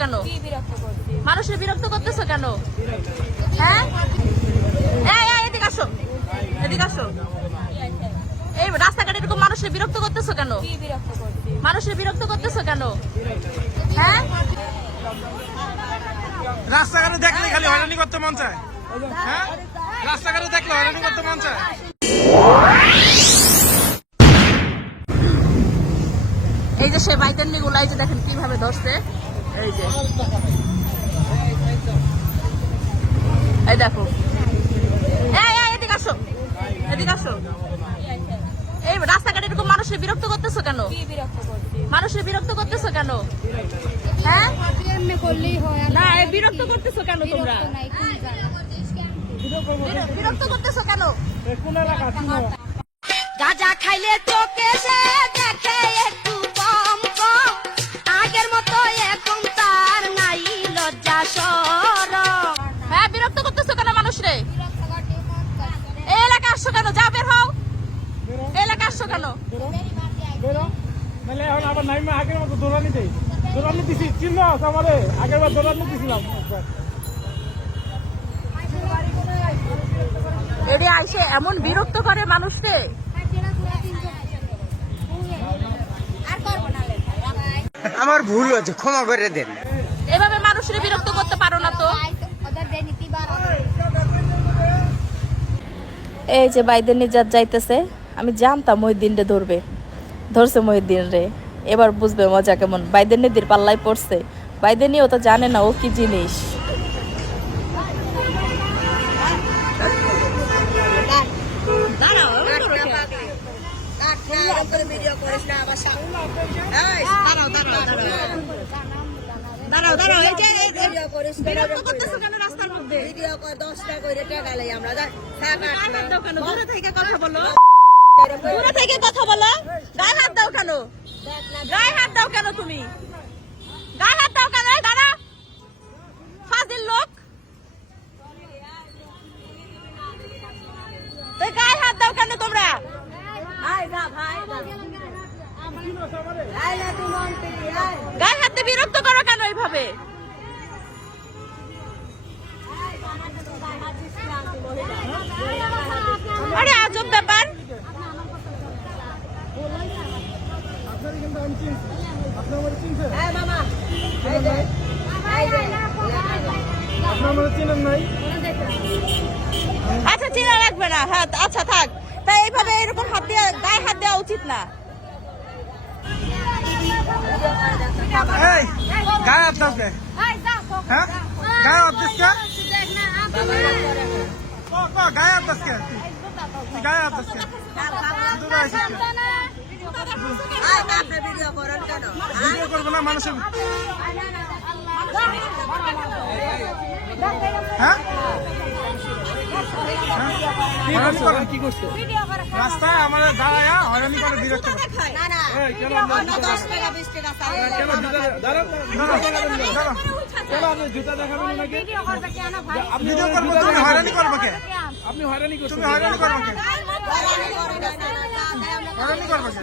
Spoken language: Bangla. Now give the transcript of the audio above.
কেন? কি বিরক্ত করছি মানুষের বিরক্ত করতেছো কেন? হ্যাঁ? এই, এই, এদিকে আসো। এদিকে আসো। এই রাস্তাঘাটে এরকম মানুষের বিরক্ত করতেছো কেন? কি বিরক্ত করছি মানুষের বিরক্ত করতেছো কেন? হ্যাঁ? রাস্তাঘাটে দেখলে খালি হয়রানি করতে মন চায়। হ্যাঁ? রাস্তাঘাটে দেখলে হয়রানি করতে মন চায়। এই যে সে বাইকের নিগুলো এই যে দেখেন কীভাবে ধরছে। এই যে। এই দেখো। এই এই, এদিকে আসো। এদিকে আসো। এই রাস্তাঘাটে এরকম মানুষের বিরক্ত করতেছো কেন? কি বিরক্ত মানুষের বিরক্ত করতেছো কেন? হ্যাঁ? হয়? না এই বিরক্ত করতেছো কেন তোমরা? বিরক্ত করতেছো কেন? গাজা খাইলে চোখে দেখে মতো দৌড়ানি দেই। দিছি চিহ্ন আছে আমারে আগের বার দিছিলাম। আইসে এমন বিরক্ত করে না আমার ভুল হয়েছে ক্ষমা করে দেন। এভাবে মানুষের বিরক্ত করতে পারো না তো। এই যে বাইদের নিজাত যাইতেছে আমি জানতাম মহিদ্দিন রে ধরবে। ধরছে মহিদ্দিন রে। এবার বুঝবে মজা কেমন বাইদের নিদির পাল্লাই পড়ছে বাইদের নিয়ে ও তো জানে না ও কি জিনিস হাত দাও কেন দূরে থেকে কথা বলো দূরে থেকে কথা বলো গায়ে হাত দাও কেন তুমি? গায়ে হাত দাও কেন? দাঁড়া। ফাজিল লোক। গায়ে হাত দাও কেন তোমরা? গায়ে হাত বিরক্ত করো কেন এইভাবে? আচ্ছা চিনা রাখবে না। হ্যাঁ আচ্ছা থাক। তাই এইভাবে এরকম হাত দিয়ে গায়ে হাত দেওয়া উচিত না। এই গায়ে হাত দাও কে? হ্যাঁ? গায়ে হাত দিস কে? ক, ক, গায়ে হাত দিস কে? তুই গায়ে হাত দিস কে? দূরে আইসিস কে? ভিডিও করব না মানুষের হ্যাঁ? রাস্তায় আমাদের দাঁড়ায় হয়রানি করে বিরক্ত আমরা জুতা দেখাবো? কেন জুতা দে- দাঁড়াও, দাঁড়াও, দাঁড়াও। ভিডিও করব হয়রানি করব কে আপনি হয়রানি করছ তুমি হয়রানি করব কে হয়রানি করব কে